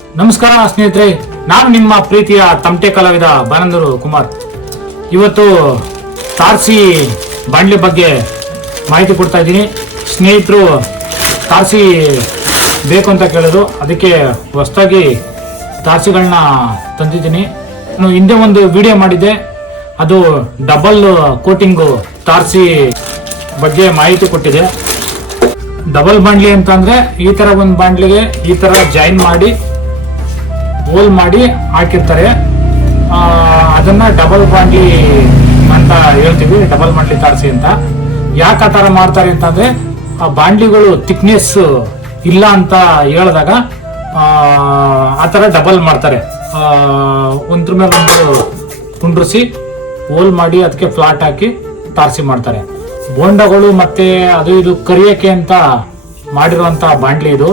ನಮಸ್ಕಾರ ಸ್ನೇಹಿತರೆ, ನಾನು ನಿಮ್ಮ ಪ್ರೀತಿಯ ತಮಟೆ ಕಲಾವಿದ ಬಾನಂದೂರು ಕುಮಾರ್. ಇವತ್ತು ತಾರಸಿ ಬಾಂಡ್ಲಿ ಬಗ್ಗೆ ಮಾಹಿತಿ ಕೊಡ್ತಾ ಇದ್ದೀನಿ. ಸ್ನೇಹಿತರು ತಾರಸಿ ಬೇಕು ಅಂತ ಕೇಳಿದ್ರು, ಅದಕ್ಕೆ ಹೊಸದಾಗಿ ತಾರಸಿಗಳನ್ನ ತಂದಿದ್ದೀನಿ. ನಾನು ಹಿಂದೆ ಒಂದು ವಿಡಿಯೋ ಮಾಡಿದ್ದೆ, ಅದು ಡಬಲ್ ಕೋಟಿಂಗು ತಾರಸಿ ಬಗ್ಗೆ ಮಾಹಿತಿ ಕೊಟ್ಟಿದೆ. ಡಬಲ್ ಬಾಂಡ್ಲಿ ಅಂತಂದ್ರೆ ಈ ತರ ಒಂದು ಬಾಂಡ್ಲಿಗೆ ಈ ತರ ಜಾಯಿನ್ ಮಾಡಿ ಹೋಲ್ ಮಾಡಿ ಹಾಕಿರ್ತಾರೆ. ಅದನ್ನ ಡಬಲ್ ಬಾಂಡ್ಲಿ ಅಂತ ಹೇಳ್ತೀವಿ, ಡಬಲ್ ಬಾಂಡ್ಲಿ ತಾರಸಿ ಅಂತ. ಯಾಕೆ ಆ ತರ ಮಾಡ್ತಾರೆ ಅಂತಂದ್ರೆ ಆ ಬಾಂಡ್ಲಿಗಳು ಥಿಕ್ನೆಸ್ ಇಲ್ಲ ಅಂತ ಹೇಳಿದಾಗ ಆ ತರ ಡಬಲ್ ಮಾಡ್ತಾರೆ. ಒಂದ್ರ ಮೇಲೆ ಒಂದು ಕುಂಡ್ರಿಸಿ ಹೋಲ್ ಮಾಡಿ ಅದಕ್ಕೆ ಫ್ಲಾಟ್ ಹಾಕಿ ತಾರಸಿ ಮಾಡ್ತಾರೆ. ಬೋಂಡಗಳು ಮತ್ತೆ ಅದು ಇದು ಕರಿಯಕ್ಕೆ ಅಂತ ಮಾಡಿರುವಂತ ಬಾಂಡ್ಲಿ ಇದು.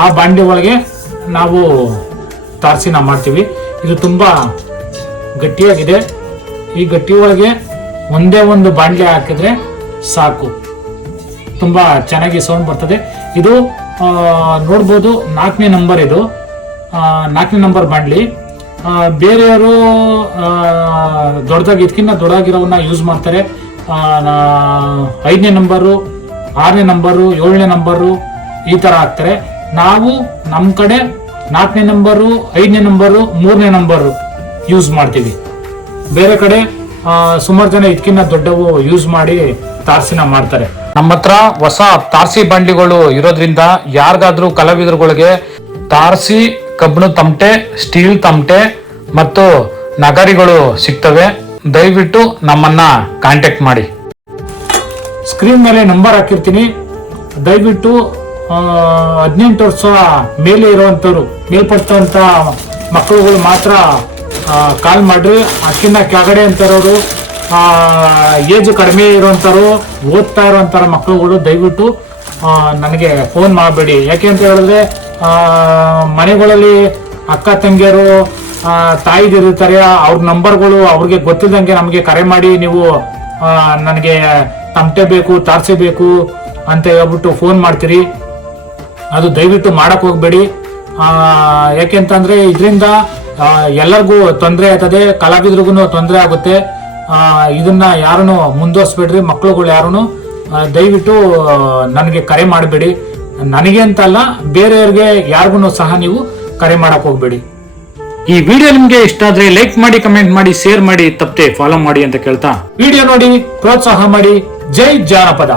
ಆ ಬಾಂಡ್ಲಿ ಒಳಗೆ ನಾವು ತಾರಸಿನ ಮಾಡ್ತೀವಿ. ಇದು ತುಂಬಾ ಗಟ್ಟಿಯಾಗಿದೆ. ಈ ಗಟ್ಟಿ ಒಳಗೆ ಒಂದೇ ಒಂದು ಬಾಂಡ್ಲಿ ಹಾಕಿದ್ರೆ ಸಾಕು, ತುಂಬಾ ಚೆನ್ನಾಗಿ ಸೌಂಡ್ ಬರ್ತದೆ. ಇದು ನೋಡ್ಬೋದು 4ನೇ ನಂಬರ್. ಇದು 4ನೇ ನಂಬರ್ ಬಾಂಡ್ಲಿ. ಬೇರೆಯವರು ದೊಡ್ಡದಾಗಿ ಇದಕ್ಕಿಂತ ದೊಡ್ಡದಾಗಿರೋವನ್ನ ಯೂಸ್ ಮಾಡ್ತಾರೆ. 5ನೇ ನಂಬರು, 6ನೇ ನಂಬರು, 7ನೇ ನಂಬರು ಈ ತರ ಹಾಕ್ತಾರೆ. ನಾವು ನಮ್ಮ ಕಡೆ 4ನೇ ನಂಬರು, 5ನೇ ನಂಬರು, 3ನೇ ನಂಬರು ಯೂಸ್ ಮಾಡ್ತೀವಿ. ಬೇರೆ ಕಡೆ ಸುಮಾರು ಜನ ಇದಕ್ಕಿಂತ ದೊಡ್ಡವು ಯೂಸ್ ಮಾಡಿ ತಾರಸಿನ ಮಾಡ್ತಾರೆ. ನಮ್ಮ ಹತ್ರ ಹೊಸ ತಾರಸಿ ಬಾಂಡ್ಲಿಗಳು ಇರೋದ್ರಿಂದ ಯಾರಿಗಾದ್ರೂ ಕಲಾವಿದರುಗಳಿಗೆ ತಾರಸಿ, ಕಬ್ಬಿಣ ತಮಟೆ, ಸ್ಟೀಲ್ ತಮಟೆ ಮತ್ತು ನಗಾರಿಗಳು ಸಿಗ್ತವೆ. ದಯವಿಟ್ಟು ನಮ್ಮನ್ನ ಕಾಂಟ್ಯಾಕ್ಟ್ ಮಾಡಿ. ಸ್ಕ್ರೀನ್ ಮೇಲೆ ನಂಬರ್ ಹಾಕಿರ್ತೀನಿ. ದಯವಿಟ್ಟು 18 ವರ್ಷ ಮೇಲೆ ಇರುವಂತವ್ರು, ಮೇಲ್ಪಟ್ಟಂತ ಮಕ್ಕಳುಗಳು ಮಾತ್ರ ಕಾಲ್ ಮಾಡ್ರಿ. ಅದಕ್ಕಿಂತ ಕೆಳಗಡೆ ಅಂತರೋರು, ಏಜ್ ಕಡಿಮೆ ಇರುವಂತರು, ಓದ್ತಾ ಇರುವಂತರ ಮಕ್ಕಳುಗಳು ದಯವಿಟ್ಟು ನನಗೆ ಫೋನ್ ಮಾಡಬೇಡಿ. ಯಾಕೆ ಅಂತ ಹೇಳಿದ್ರೆ ಮನೆಗಳಲ್ಲಿ ಅಕ್ಕ ತಂಗಿಯರು, ತಾಯಿದಿರ್ತಾರೆ, ಅವ್ರ ನಂಬರ್ಗಳು ಅವ್ರಿಗೆ ಗೊತ್ತಿದ್ದಂಗೆ ನಮಗೆ ಕರೆ ಮಾಡಿ ನೀವು ನನಗೆ ತಮಟೆ ಬೇಕು, ತಾರಸಿ ಬೇಕು ಅಂತ ಹೇಳ್ಬಿಟ್ಟು ಫೋನ್ ಮಾಡ್ತೀರಿ. ಅದು ದಯವಿಟ್ಟು ಮಾಡಕ್ ಹೋಗ್ಬೇಡಿ. ಯಾಕೆಂತಂದ್ರೆ ಇದರಿಂದ ಎಲ್ಲರಿಗೂ ತೊಂದರೆ ಆಯ್ತದೆ, ಕಲಾವಿದ್ರಿಗೂ ತೊಂದರೆ ಆಗುತ್ತೆ. ಇದನ್ನ ಯಾರನ್ನು ಮುಂದುವರಿಸ್ಬೇಡ್ರಿ. ಮಕ್ಕಳುಗಳು ಯಾರನ್ನು ದಯವಿಟ್ಟು ನನಗೆ ಕರೆ ಮಾಡಬೇಡಿ. ನನಗೆ ಅಂತಲ್ಲ, ಬೇರೆಯವ್ರಿಗೆ ಯಾರಿಗೂ ಸಹ ನೀವು ಕರೆ ಮಾಡಕ್ ಹೋಗ್ಬೇಡಿ. ಈ ವಿಡಿಯೋ ನಿಮ್ಗೆ ಇಷ್ಟ ಆದ್ರೆ ಲೈಕ್ ಮಾಡಿ, ಕಮೆಂಟ್ ಮಾಡಿ, ಶೇರ್ ಮಾಡಿ, ತಪ್ಪದೆ ಫಾಲೋ ಮಾಡಿ ಅಂತ ಕೇಳ್ತಾ ವಿಡಿಯೋ ನೋಡಿ ಪ್ರೋತ್ಸಾಹ ಮಾಡಿ. ಜೈ ಜಾನಪದ.